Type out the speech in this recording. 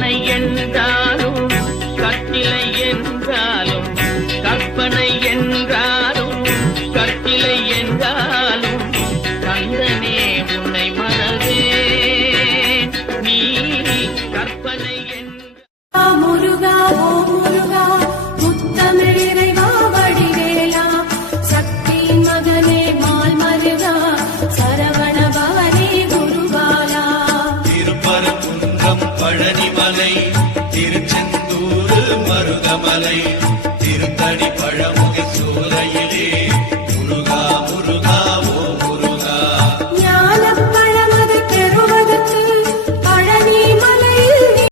கற்பனை என்றாலும் கட்டிலை என்றாலும் கற்பனை என்றாலும் கட்டிலை என்றாலும் கந்தனே உன்னை மறவே நீ கற்பனை முருகா ஓ முருகா முத்தமிழ் இறைவா வடிவேலா சக்தியின் மகனே மால் மருகா சரவண பவனே குருபாலா திருப்பரங்குன்றம் பழனிமலை திருச்செந்தூர் மருதமலை திருத்தணி பழம்